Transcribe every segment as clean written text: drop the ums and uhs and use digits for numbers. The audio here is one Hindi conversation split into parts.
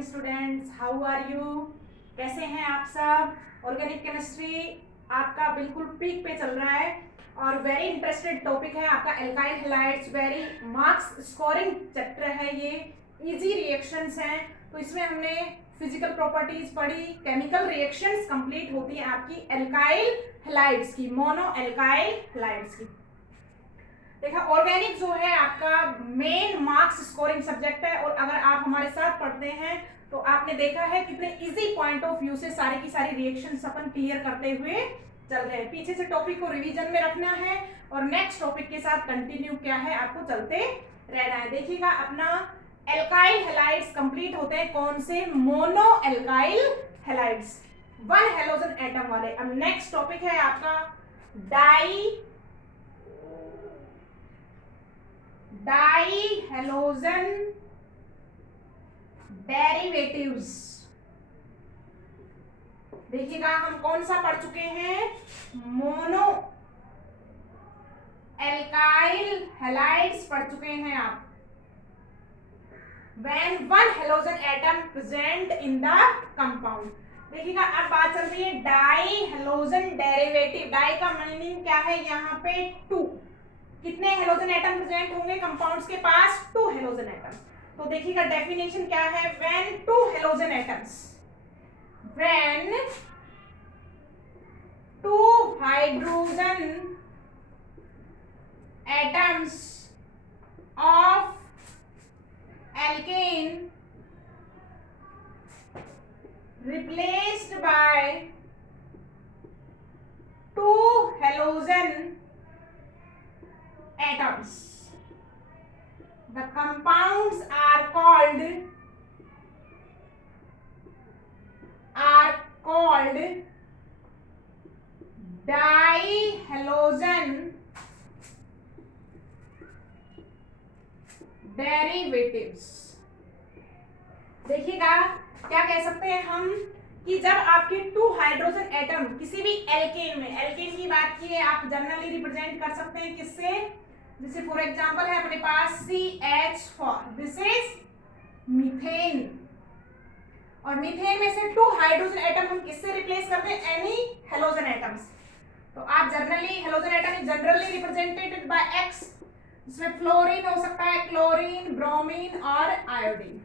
Morning students, how are you? कैसे हैं आप सब? ऑर्गेनिक केमिस्ट्री आपका बिल्कुल पीक पे चल रहा है और वेरी इंटरेस्टेड टॉपिक है आपका alkyl halides. Very marks scoring chapter है ये, इजी रिएक्शंस हैं। तो इसमें हमने फिजिकल प्रॉपर्टीज पढ़ी, केमिकल रिएक्शंस कंप्लीट होती है आपकी एल्काइल हैलाइड्स की, मोनो एल्काइल हैलाइड्स की। देखा, ऑर्गेनिक जो है आपका मेन मार्क्स स्कोरिंग सब्जेक्ट है और अगर आप हमारे साथ पढ़ते हैं तो आपने देखा है कितने इजी पॉइंट ऑफ व्यू से सारी की सारी रिएक्शंस अपन क्लियर करते हुए चल रहे हैं। पीछे से टॉपिक को रिवीजन में रखना है और नेक्स्ट टॉपिक के साथ कंटिन्यू क्या है आपको चलते रहना है। देखिएगा, अपना एल्काइल हैलाइड्स कंप्लीट होते हैं कौन से? Mono alkyl halides, one halogen atom वाले। अब नेक्स्ट टॉपिक है आपका डाईहेलोजन डेरिवेटिव्स। देखिएगा, हम कौन सा पढ़ चुके हैं? मोनो एल्काइल हैलाइड्स पढ़ चुके हैं आप। When one halogen atom present in the compound। देखिएगा, अब बात चल रही है डाईहेलोजन डेरिवेटिव। डाई का मीनिंग क्या है? यहाँ पे टू। कितने हेलोजन एटम प्रेजेंट होंगे कंपाउंड्स के पास? To halogen atom. तो देखिएगा डेफिनेशन क्या है? When two halogen atoms, when two hydrogen atoms of alkane replaced by two halogen atoms, the compounds are called dihalogen derivatives. देखिएगा, क्या कह सकते हैं हम कि जब आपके टू हाइड्रोजन एटम किसी भी एल्केन में, एल्केन की बात की है, आप जनरली रिप्रेजेंट कर सकते हैं किससे? जैसे फॉर एग्जांपल है अपने पास CH4, दिस इज मीथेन। और मीथेन में से टू हाइड्रोजन एटम हम किससे रिप्लेस करते हैं? Any halogen atoms. तो आप generally halogen atom is generally represented by X। इसमें फ्लोरीन हो सकता है, क्लोरीन, ब्रोमीन और आयोडीन।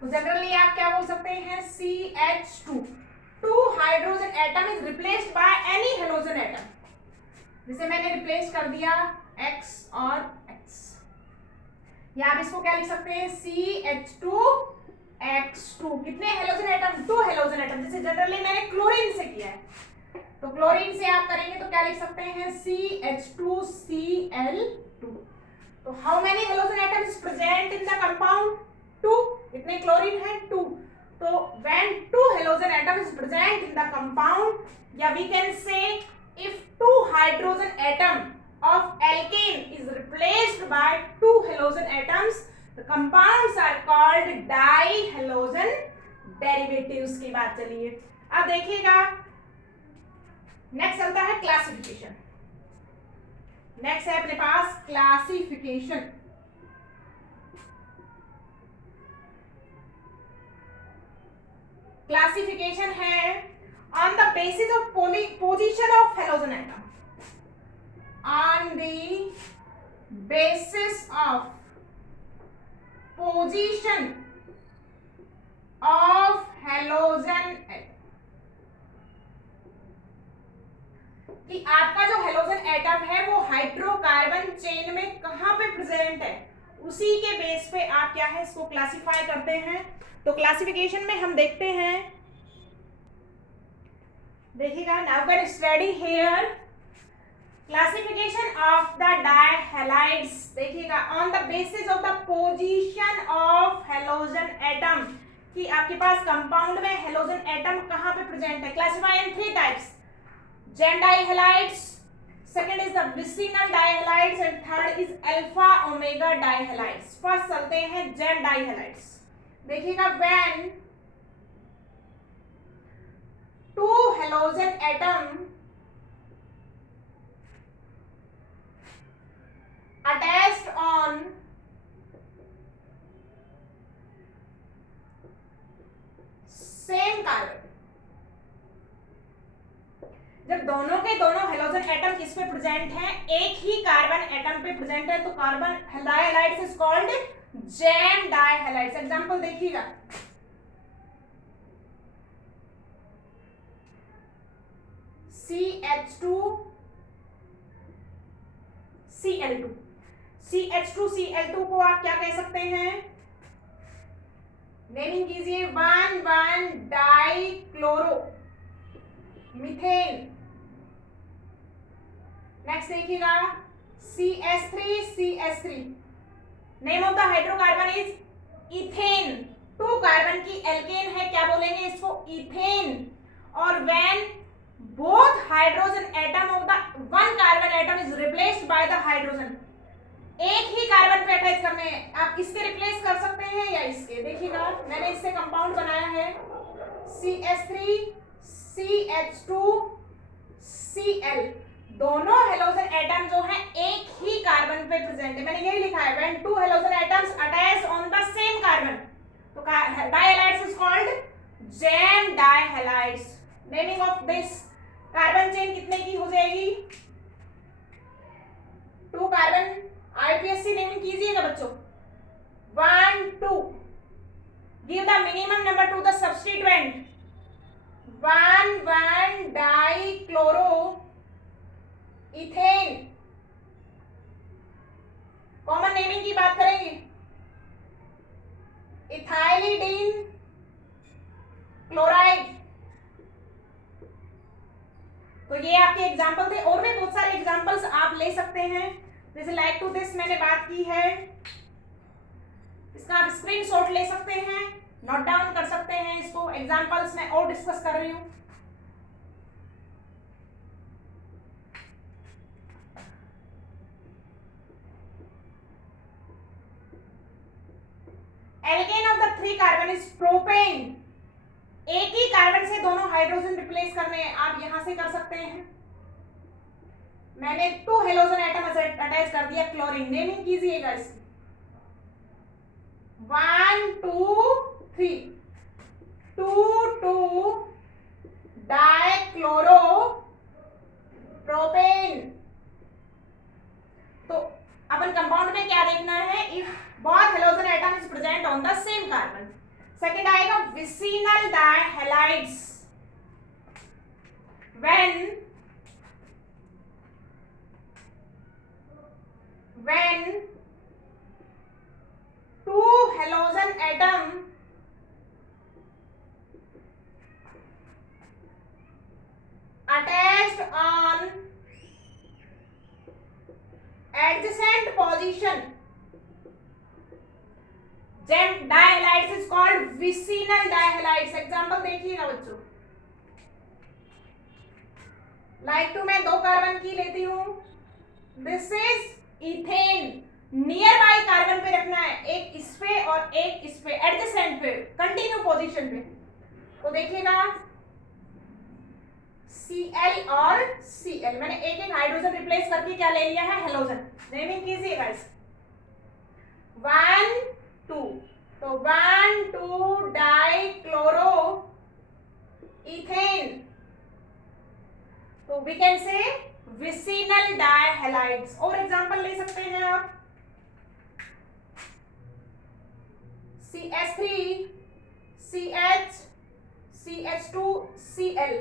तो जनरली आप क्या बोल सकते हैं? CH2। Two hydrogen atom is replaced by any halogen atom. जिसे मैंने रिप्लेस कर दिया X और X। या आप इसको क्या लिख सकते हैं? CH2X2। कितने halogen atom? Two halogen atom. जैसे जनरली मैंने क्लोरीन से किया है, तो क्लोरीन से आप करेंगे तो क्या लिख सकते हैं? CH2Cl2। तो how many halogen atoms present in the compound? Two. कितने क्लोरीन है? टू। तो when two halogen atoms present in the compound, या we can say if two hydrogen atom of alkane is replaced by two halogen atoms, the compounds are called dihalogen derivatives की बात चलिए। अब देखिएगा, नेक्स्ट चलता है क्लासिफिकेशन। नेक्स्ट है अपने पास क्लासिफिकेशन। क्लासिफिकेशन है on the basis of position of halogen atom, on the basis of position of halogen atom, कि आपका जो हेलोजन एटम है वो हाइड्रोकार्बन चेन में कहां पे प्रेजेंट है, उसी के बेस पे आप क्या है इसको क्लासिफाई करते हैं। तो क्लासिफिकेशन में हम देखते हैं, देखिएगा, now can study here classification of the dihalides. देखिएगा, on the basis of the position of halogen atom, कि आपके पास कंपाउंड में हेलोजन एटम कहां पे प्रेजेंट है। Classify in three types: gem dihalides, second is the vicinal dihalides and third is alpha omega dihalides. First चलते हैं जेन डाईहैलाइड्स। देखिएगा, when two halogen atom attached on किस पे प्रेजेंट है, एक ही कार्बन एटम पे प्रेजेंट है, तो carbon dihalides is called gem dihalides. Example देखिएगा, CH2 Cl2, CH2 Cl2 को आप क्या कह सकते हैं, नेमिंग कीजिए, 1,1 डाइक्लोरो मीथेन। नेक्स्ट देखिएगा, CH3 name of the hydrocarbon is ethane, 2 carbon की एल्केन है, क्या बोलेंगे इसको, इथेन। और when both hydrogen atom of the 1 carbon atom is replaced by the hydrogen, एक ही कार्बन पे अटैच करने हैं, आप इसके रिप्लेस कर सकते हैं या इसके। देखिएगा मैंने इससे कंपाउंड बनाया है CH3 CH2 Cl, दोनों हेलोजन एटम जो है एक ही कार्बन पे प्रेजेंट है, मैंने यही लिखा है, when 2 halogen atoms attach on the same carbon, तो dihalides is called gem dihalides. Naming of this, carbon chain कितने की हो जाएगी, 2 कार्बन, आईपीएससी नेमिंग कीजिएगा बच्चों, 1 2, give the minimum number two the substituent, 1,1 dichloro ethane. Common naming की बात करेंगे, इथाइलिडीन क्लोराइड। तो ये आपके एग्जाम्पल थे, और भी बहुत सारे एग्जाम्पल्स आप ले सकते हैं, जैसे लाइक टू दिस मैंने बात की है, इसका आप स्क्रीनशॉट ले सकते हैं, नोट डाउन कर सकते हैं इसको, एग्जाम्पल्स मैं और डिस्कस कर रही हूं। Alkane of the 3 carbon is propane, एक ही कार्बन से दोनों हाइड्रोजन रिप्लेस करने हैं, आप यहां से कर सकते हैं। मैंने 2 हेलोजन एटम अटैच कर दिया, क्लोरीन। नेमिंग कीजिएगा इसकी, 1 2 3, 2 डाइक्लोरो प्रोपेन। तो अपन कंपाउंड में क्या देखना है, if both halogen atom is present on the same carbon. Second आएगा vicinal dihalides, when 2 halogen atom attached on adjacent position, gem dihalides is called vicinal dihalides. Example देखिएगा बच्चों, लाइक टू मैं 2 कार्बन की लेती हूं, this is ethane, near by carbon पे रखना है, एक इस पे और एक इस पे, एडजेसेंट पे, कंटिन्यू पोजीशन पे। तो देखिएगा Cl और Cl, मैंने एक एक हाइड्रोजन रिप्लेस करके क्या ले लिया है, हेलोजन। नेमिंग कीजिएगा इस 1 2, तो 1 2 डाइक्लोरो इथेन, तो वी कैन से विसिनल डाइहाइड्स। और एग्जांपल ले सकते हैं आप, CH3 CH CH2 Cl,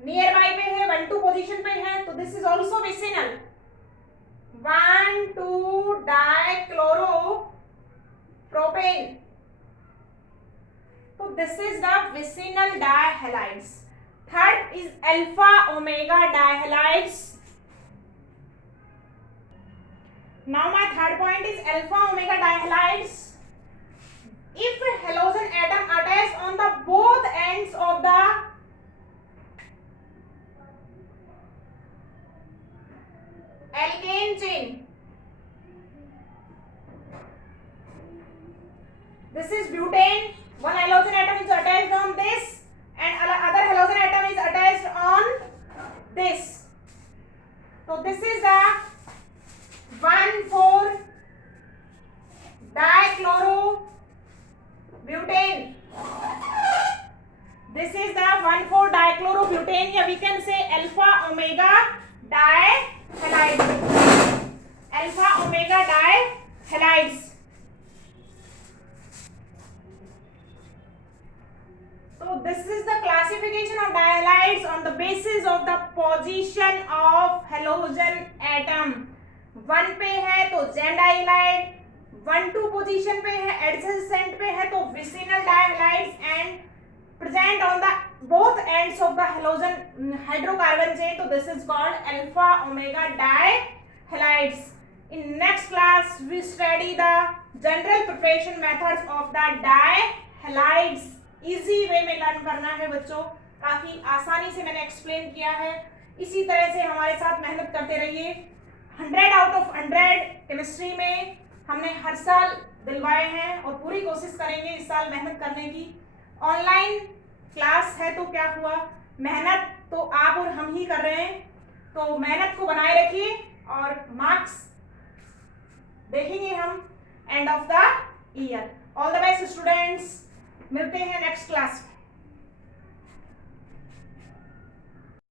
near by पे है, 1 2 पोजीशन पे है, तो this is also vicinal, 1 2 dichloro propane, तो this is the vicinal dihalides. Third is alpha omega dihalides. Now my third point is alpha omega dihalide. If halogen atom attached on the both ends of the alkane chain, this is butane, one halogen atom is attached on this and other halogen atom is attached on this, so this is a 1,4 dichlorobutane. This is the 1,4 dichlorobutane, या we can say alpha omega 1 पे है तो जेड हाइलाइट, 1-2 पोजीशन पे है, एडजेसेंट पे है तो vicinal dihalides and present on the both ends of the halogen hydrocarbon chain, so this is called alpha omega dihalides. In next class we study the general preparation methods of the dihalides. easy way में लर्न करना है बच्चों, काफी आसानी से मैंने एक्सप्लेन किया है। इसी तरह से हमारे साथ मेहनत करते रहिए। 100 आउट ऑफ 100 केमिस्ट्री में हमने हर साल दिलवाए हैं और पूरी कोशिश करेंगे इस साल मेहनत करने की। ऑनलाइन क्लास है तो क्या हुआ, मेहनत तो आप और हम ही कर रहे हैं, तो मेहनत को बनाए रखिए और मार्क्स देखेंगे हम end of the year. All the best students, मिलते हैं नेक्स्ट क्लास में।